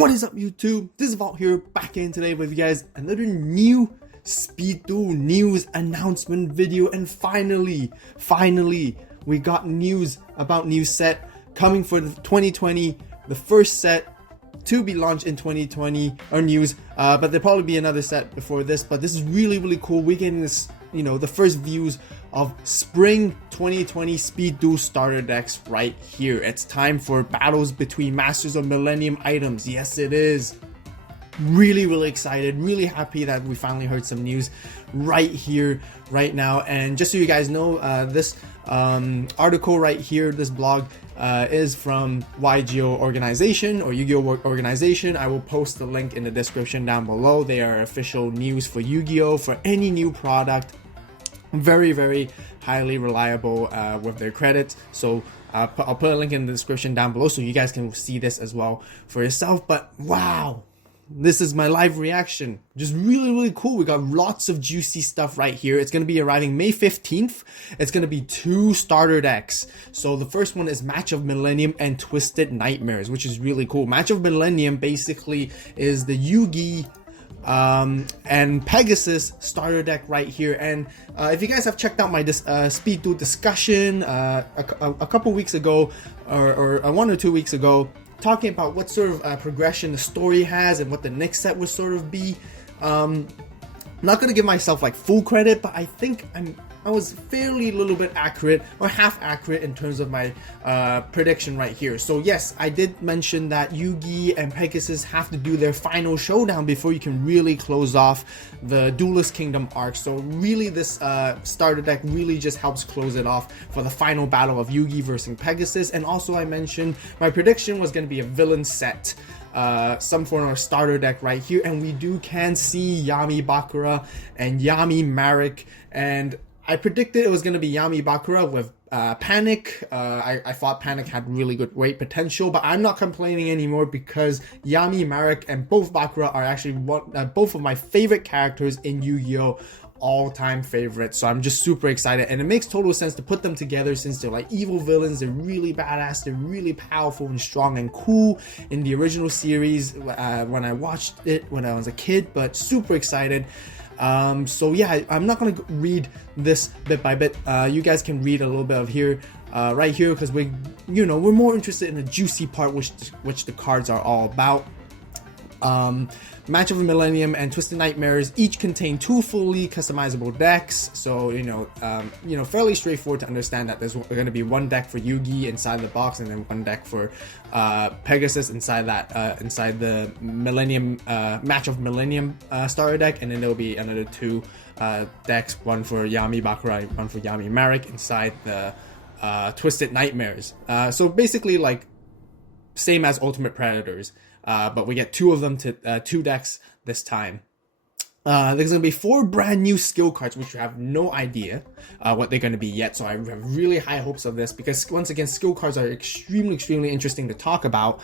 What is up, YouTube? This is AVAULT here, back in today with you guys. Another new Speed Duel news announcement video, and finally, we got news about new set coming for the 2020, the first set to be launched in 2020, or news, but there'll probably be another set before this, but this is really cool. We're getting this, the first views of spring 2020 Speed Duel starter decks right here. It's time for battles between Masters of Millennium items. Yes, it is. Really excited, really happy that we finally heard some news right here, right now. And just so you guys know, this article right here, this blog, is from Yu-Gi-Oh Organization, or Yu-Gi-Oh Organization. I will post the link in the description down below. They are official news for Yu-Gi-Oh for any new product. Very highly reliable with their credits. So I'll put a link in the description down below so you guys can see this as well for yourself. But wow, this is my live reaction. Just really cool. We got lots of juicy stuff right here. It's going to be arriving May 15th. It's going to be 2 starter decks. So the first one is Match of Millennium and Twisted Nightmares, which is really cool. Match of Millennium basically is the Yu-Gi and Pegasus starter deck right here. And if you guys have checked out my Speed Duel discussion a couple weeks ago, or 1 or 2 weeks ago, talking about what sort of progression the story has and what the next set would sort of be. I'm not gonna give myself like full credit, but I think I was fairly little bit accurate, or half accurate, in terms of my prediction right here. So yes, I did mention that Yu-Gi and Pegasus have to do their final showdown before you can really close off the Duelist Kingdom arc. So really, this starter deck really just helps close it off for the final battle of Yu-Gi versus Pegasus. And also, I mentioned my prediction was going to be a villain set, some form of starter deck right here, and we can see Yami Bakura and Yami Marek. And I predicted it was going to be Yami Bakura with Panic. I thought Panic had really great potential, but I'm not complaining anymore because Yami, Marek, and both Bakura are actually both of my favorite characters in Yu-Gi-Oh! All-time favorites. So I'm just super excited, and it makes total sense to put them together since they're like evil villains. They're really badass, they're really powerful and strong and cool in the original series when I watched it when I was a kid, but super excited. So yeah, I'm not gonna read this bit by bit. You guys can read a little bit of here, right here, because we're more interested in the juicy part, which the cards are all about. Match of the Millennium and Twisted Nightmares each contain 2 fully customizable decks, so fairly straightforward to understand that there's going to be 1 deck for Yu-Gi inside the box, and then 1 deck for Pegasus inside that inside the Millennium Match of Millennium starter deck, and then there'll be another 2 decks, 1 for Yami Bakura, 1 for Yami Marek inside the Twisted Nightmares. So basically, like, same as Ultimate Predators. But we get 2 of them to 2 decks this time. There's going to be 4 brand new skill cards, which we have no idea what they're going to be yet. So I have really high hopes of this, because once again, skill cards are extremely interesting to talk about,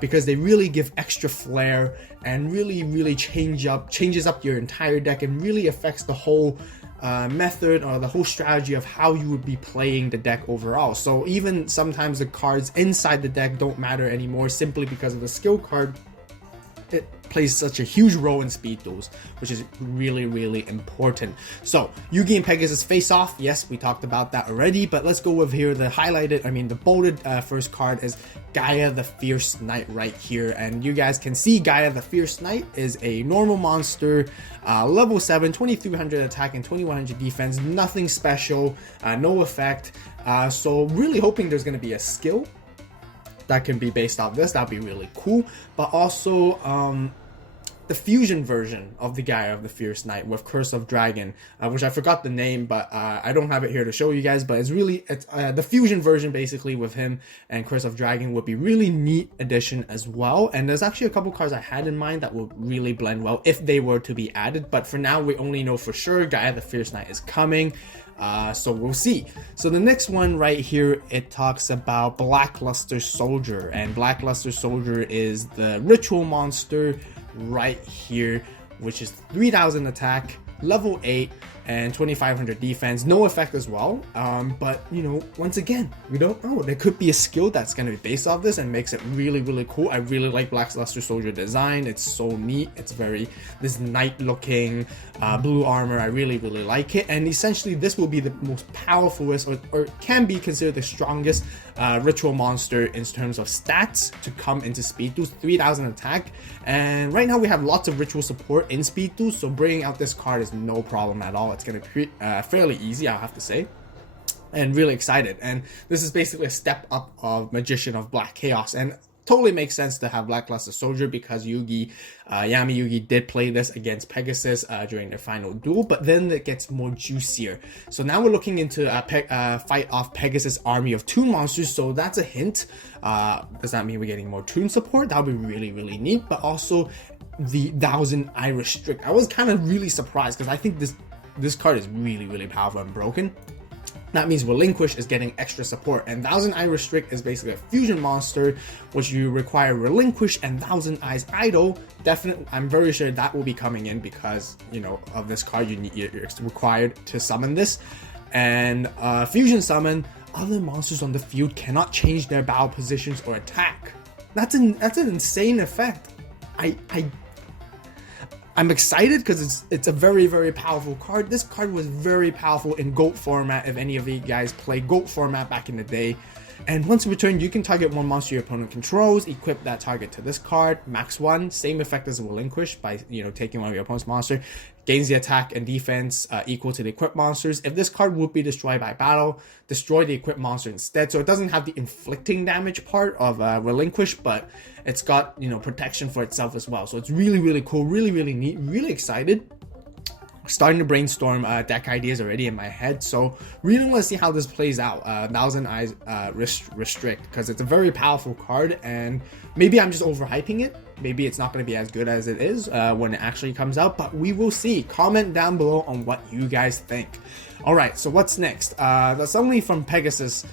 because they really give extra flair and really changes up your entire deck, and really affects the whole method or the whole strategy of how you would be playing the deck overall. So even sometimes the cards inside the deck don't matter anymore, simply because of the skill card. It plays such a huge role in Speed Duels, which is really important. So Yu-Gi and Pegasus face off. Yes, we talked about that already, but let's go with here the bolded first card is Gaia the Fierce Knight right here. And you guys can see Gaia the Fierce Knight is a normal monster, level 7, 2300 attack and 2100 defense, nothing special, no effect. So really hoping there's going to be a skill that can be based off this. That'd be really cool. But also the fusion version of the Gaia of the Fierce Knight with Curse of Dragon, which I forgot the name, but I don't have it here to show you guys. But it's the fusion version basically with him and Curse of Dragon would be really neat addition as well. And there's actually a couple cards I had in mind that will really blend well if they were to be added. But for now, we only know for sure Gaia the Fierce Knight is coming. So we'll see. So the next one right here, it talks about Blackluster Soldier, and Blackluster Soldier is the ritual monster right here, which is 3000 attack, level 8, and 2500 defense. No effect as well, but you know, once again, we don't know. There could be a skill that's going to be based off this and makes it really, really cool. I really like Blackluster Soldier design. It's so neat. It's very, this knight looking blue armor. I really, really like it. And essentially this will be the most powerful, or can be considered the strongest ritual monster in terms of stats to come into Speed Duels. 3000 attack, and right now we have lots of ritual support in Speed Duels, so bringing out this card is no problem at all. It's going to be fairly easy, I'll have to say, and really excited. And this is basically a step up of Magician of Black Chaos, and totally makes sense to have Blackluster Soldier because Yami Yugi did play this against Pegasus during their final duel, but then it gets more juicier. So now we're looking into a fight off Pegasus army of toon monsters, so that's a hint. Does that mean we're getting more toon support? That would be really, really neat, but also the 1000 Eye Restrict. I was kind of really surprised because I think this card is really, really powerful and broken. That means Relinquish is getting extra support, and 1000 Eye Restrict is basically a fusion monster which you require Relinquish and 1000 Eyes Idol. Definitely, I'm very sure that will be coming in because, you know, of this card. You're required to summon this, and fusion summon. Other monsters on the field cannot change their battle positions or attack. That's an insane effect. I'm excited because it's a very, very powerful card. This card was very powerful in GOAT format, if any of you guys play GOAT format back in the day. And once returned, you can target one monster your opponent controls, equip that target to this card, max 1, same effect as Relinquish by, you know, taking one of your opponent's monster, gains the attack and defense equal to the equipped monsters. If this card would be destroyed by battle, destroy the equipped monster instead. So it doesn't have the inflicting damage part of Relinquish, but it's got, you know, protection for itself as well. So it's really, really cool, really, really neat, really excited. Starting to brainstorm deck ideas already in my head, so really want to see how this plays out. 1000 Eyes Restrict, because it's a very powerful card, and maybe I'm just overhyping it. Maybe it's not going to be as good as it is when it actually comes out, but we will see. Comment down below on what you guys think. Alright, so what's next? That's only from Pegasus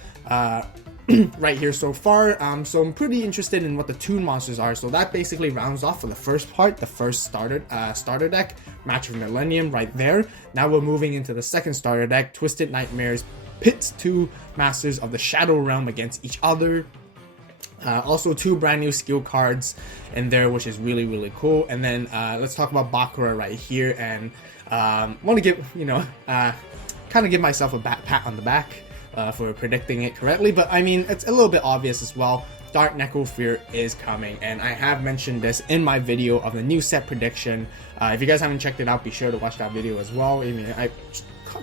right here so far, so I'm pretty interested in what the toon monsters are. So that basically rounds off for the first part, the first starter deck, Match of Millennium right there. Now we're moving into the second starter deck, Twisted Nightmares pits 2 Masters of the Shadow Realm against each other. Also 2 brand new skill cards in there, which is really, really cool. And then let's talk about Bakura right here, and want to give, you know, kind of give myself a pat on the back for predicting it correctly, but I mean, it's a little bit obvious as well. Dark Necrofear is coming, and I have mentioned this in my video of the new set prediction. If you guys haven't checked it out, be sure to watch that video as well. I mean, I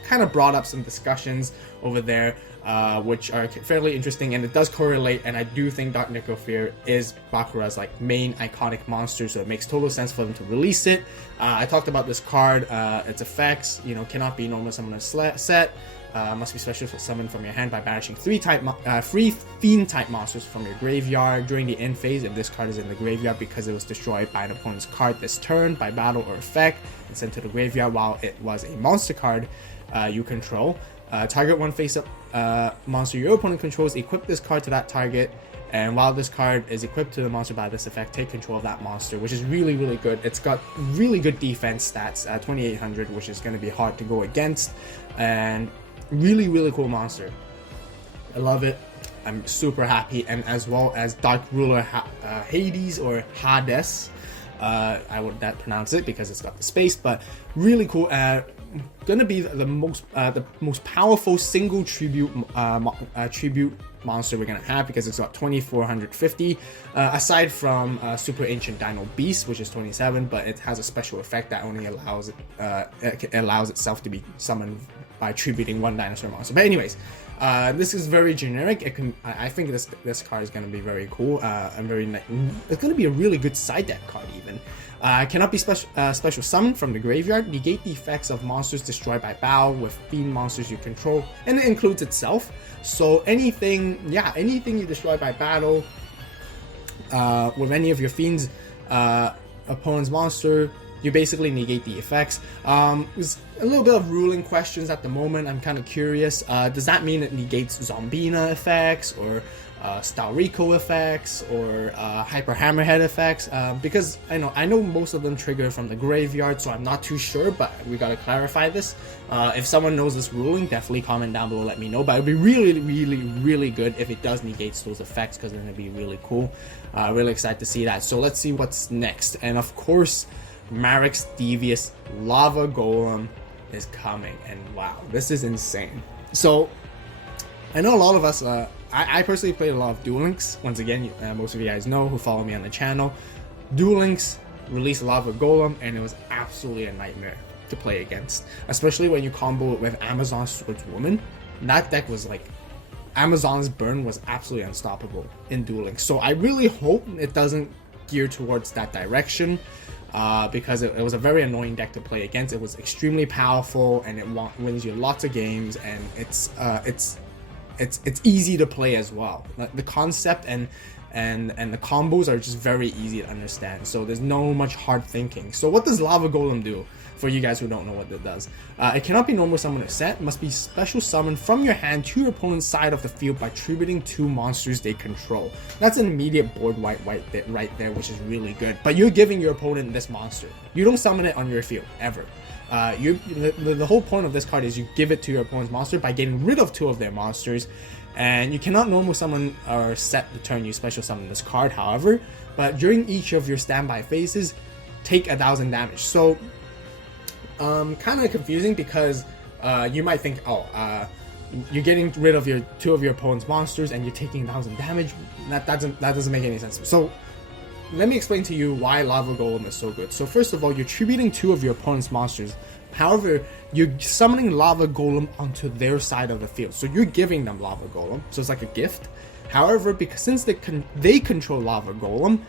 kind of brought up some discussions over there, which are fairly interesting, and it does correlate, and I do think Dark Necrofear is Bakura's like main iconic monster, so it makes total sense for them to release it. I talked about this card, its effects, you know, cannot be normal summoner set. Must be special summoned from your hand by banishing 3 fiend type monsters from your graveyard during the end phase if this card is in the graveyard because it was destroyed by an opponent's card this turn by battle or effect and sent to the graveyard while it was a monster card you control. Target one face-up monster your opponent controls, equip this card to that target, and while this card is equipped to the monster by this effect, take control of that monster, which is really, really good. It's got really good defense stats, 2800, which is going to be hard to go against, and really, really cool monster. I love it. I'm super happy. And as well as Dark Ruler Hades or Hades, I would not pronounce it because it's got the space, but really cool. Gonna be the most powerful single tribute monster we're gonna have because it's got 2450 aside from Super Ancient Dino Beast, which is 27, but it has a special effect that only allows it allows itself to be summoned by tributing 1 dinosaur monster. But anyways, this is very generic. I think this card is going to be very cool and it's going to be a really good side deck card even. Cannot be special summoned from the graveyard. Negate the effects of monsters destroyed by battle with fiend monsters you control, and it includes itself. So anything you destroy by battle with any of your fiends opponent's monster, you basically negate the effects. There's a little bit of ruling questions at the moment. I'm kind of curious. Does that mean it negates Zombina effects or Star Rico effects or Hyper Hammerhead effects, because I know most of them trigger from the graveyard, so I'm not too sure, but we gotta clarify this. If someone knows this ruling, definitely comment down below, let me know. But it'd be really good if it does negate those effects, because then it'd be really cool. Really excited to see that. So let's see what's next. And of course, Marek's Devious Lava Golem is coming, and wow, this is insane. So I know a lot of us, I personally played a lot of Duel Links. Once again, most of you guys know who follow me on the channel. Duel Links released Lava Golem, and it was absolutely a nightmare to play against, especially when you combo it with Amazon Swordswoman. That deck was like, Amazon's burn was absolutely unstoppable in Duel Links. So I really hope it doesn't gear towards that direction, because it was a very annoying deck to play against. It was extremely powerful, and it wins you lots of games, and it's easy to play as well. Like, the concept and the combos are just very easy to understand, so there's no much hard thinking. So what does Lava Golem do? For you guys who don't know what it does, it cannot be normal summon or set. Must be special summon from your hand to your opponent's side of the field by tributing 2 monsters they control. That's an immediate board wipe right there, which is really good. But you're giving your opponent this monster. You don't summon it on your field ever. The whole point of this card is you give it to your opponent's monster by getting rid of 2 of their monsters, and you cannot normal summon or set the turn you special summon this card, however, but during each of your standby phases, take 1,000 damage. So kind of confusing, because you might think, you're getting rid of your 2 of your opponent's monsters and you're taking 1,000 damage. That doesn't make any sense. So let me explain to you why Lava Golem is so good. So first of all, you're tributing 2 of your opponent's monsters. However, you're summoning Lava Golem onto their side of the field. So you're giving them Lava Golem. So it's like a gift. However, because since they control Lava Golem,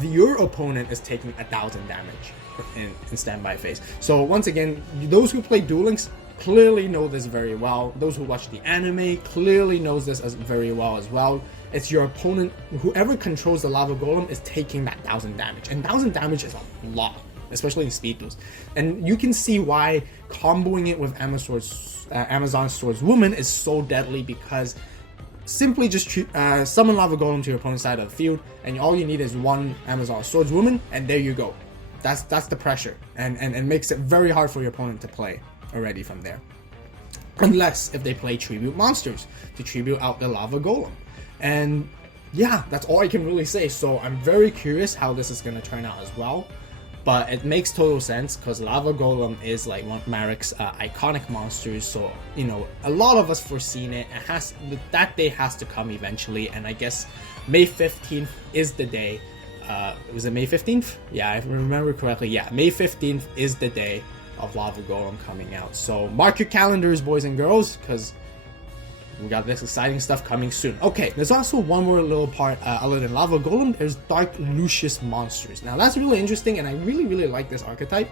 your opponent is taking 1,000 damage in standby phase. So once again, those who play Duel Links clearly know this very well. Those who watch the anime clearly knows this very well as well. It's your opponent, whoever controls the Lava Golem, is taking that 1,000 damage, and 1,000 damage is a lot, especially in speed duels. And you can see why comboing it with Amazon Swordswoman is so deadly, because simply just summon Lava Golem to your opponent's side of the field, and all you need is 1 Amazon Swordswoman, and there you go. That's the pressure, and makes it very hard for your opponent to play already from there. Unless if they play tribute monsters to tribute out the Lava Golem. And yeah, that's all I can really say. So I'm very curious how this is going to turn out as well. But it makes total sense, because Lava Golem is like one of Marek's iconic monsters. So, you know, a lot of us foreseen it. That day has to come eventually. And I guess May 15th is the day. Was it May 15th? Yeah, if I remember correctly. Yeah, May 15th is the day of Lava Golem coming out. So mark your calendars, boys and girls, because we got this exciting stuff coming soon. Okay, there's also one more little part other than Lava Golem. There's Dark Lucius monsters. Now that's really interesting, and I really like this archetype.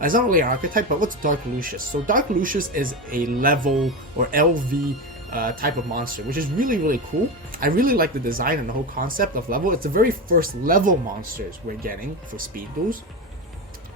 It's not really an archetype, but what's Dark Lucius? So Dark Lucius is a level or LV type of monster, which is really cool. I really like the design and the whole concept of level. It's the very first level monsters we're getting for speed duels,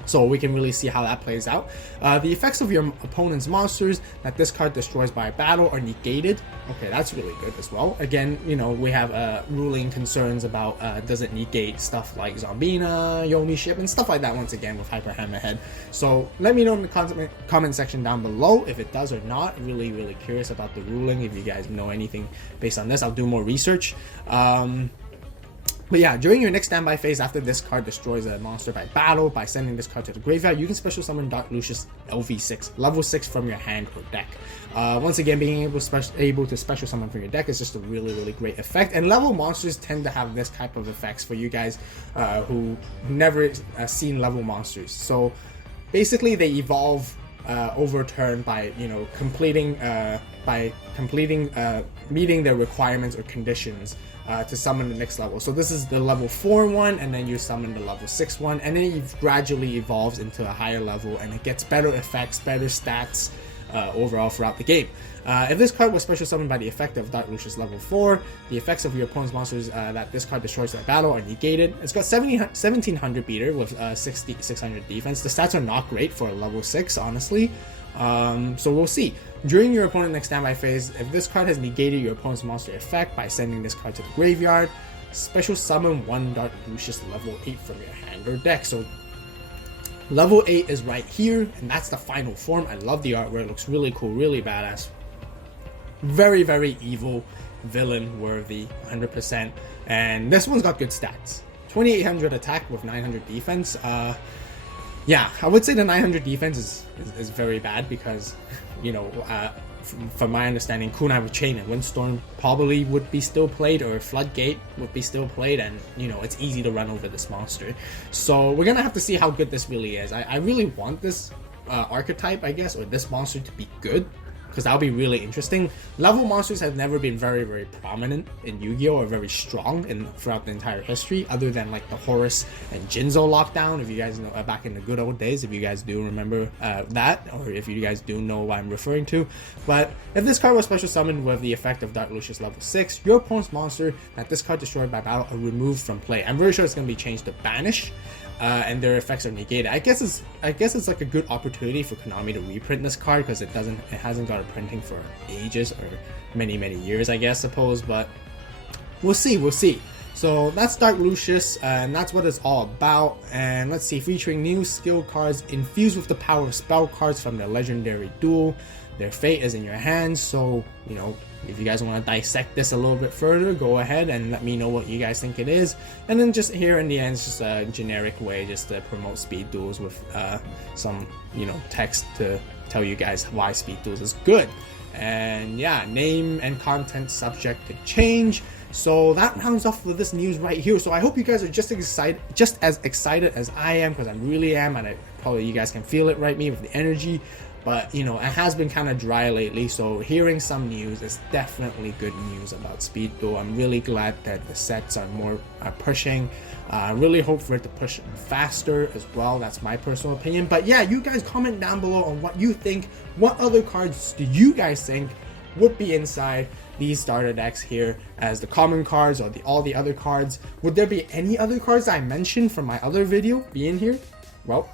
so we can really see how that plays out. The effects of your opponent's monsters that this card destroys by battle are negated. Okay, that's really good as well. Again, you know, we have ruling concerns about does it negate stuff like Zombina, Yomi Ship, and stuff like that once again with Hyper Hammerhead. So let me know in the comment section down below if it does or not. Really curious about the ruling. If you guys know anything based on this, I'll do more research. But yeah, during your next standby phase, after this card destroys a monster by battle, by sending this card to the graveyard, you can special summon Dark Lucius LV6, level 6 from your hand or deck. Once again, being able to special summon from your deck is just a really great effect. And level monsters tend to have this type of effects for you guys who never seen level monsters. So basically, they evolve over turn by, you know, meeting their requirements or conditions to summon the next level. So this is the level 4 one, and then you summon the level 6 one, and then it gradually evolves into a higher level, and it gets better effects, better stats overall throughout the game. If this card was special summoned by the effect of Dark Lucius level 4, the effects of your opponent's monsters that this card destroys in battle are negated. It's got 1700 beater with 600 defense. The stats are not great for a level 6, honestly. So we'll see. During your opponent's next standby phase, if this card has negated your opponent's monster effect by sending this card to the graveyard, special summon one Dark Lucius level 8 from your hand or deck. So level 8 is right here, and that's the final form. I love the artwork, it looks really cool, really badass. Very, very evil, villain worthy, 100%. And this one's got good stats. 2800 attack with 900 defense. Yeah, I would say the 900 defense is very bad because, you know, from my understanding, Kunai with Chain and Windstorm probably would be still played, or Floodgate would be still played, and you know, it's easy to run over this monster. So we're gonna have to see how good this really is. I really want this archetype, I guess, or this monster to be good, because that'll be really interesting. Level monsters have never been very, very prominent in Yu-Gi-Oh, or very strong throughout the entire history, other than like the Horus and Jinzo lockdown, if you guys know, back in the good old days, if you guys do remember that, or if you guys do know what I'm referring to. But if this card was special summoned with the effect of Dark Lucius level 6, your opponent's monster that this card destroyed by battle are removed from play. I'm very sure it's going to be changed to banish. And their effects are negated. I guess it's like a good opportunity for Konami to reprint this card, because it hasn't got a printing for ages, or many years, I suppose. But we'll see. So that's Dark Lucius, and that's what it's all about. And let's see, featuring new skill cards infused with the power of spell cards from the legendary duel. Their fate is in your hands, so you know, if you guys want to dissect this a little bit further, go ahead and let me know what you guys think it is. And then just here in the end, it's just a generic way just to promote Speed Duels with some, you know, text to tell you guys why Speed Duels is good. And yeah, name and content subject to change. So that rounds off with this news right here. So I hope you guys are just as excited as I am, because I really am, and probably you guys can feel it, right? Me with the energy. But you know, it has been kind of dry lately, so hearing some news is definitely good news about Speed Duel. I'm really glad that the sets are more pushing. I really hope for it to push faster as well. That's my personal opinion. But yeah, you guys comment down below on what you think. What other cards do you guys think would be inside these starter decks here as the common cards, or all the other cards? Would there be any other cards I mentioned from my other video be in here? Well,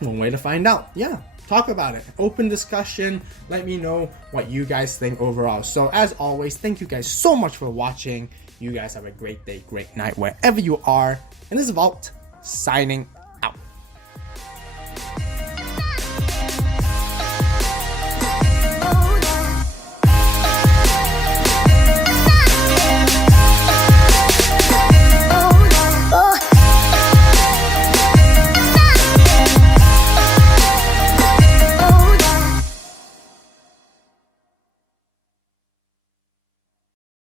one way to find out. Yeah, talk about it, open discussion, let me know what you guys think overall. So as always, thank you guys so much for watching. You guys have a great day, great night wherever you are, and this is AVAULT signing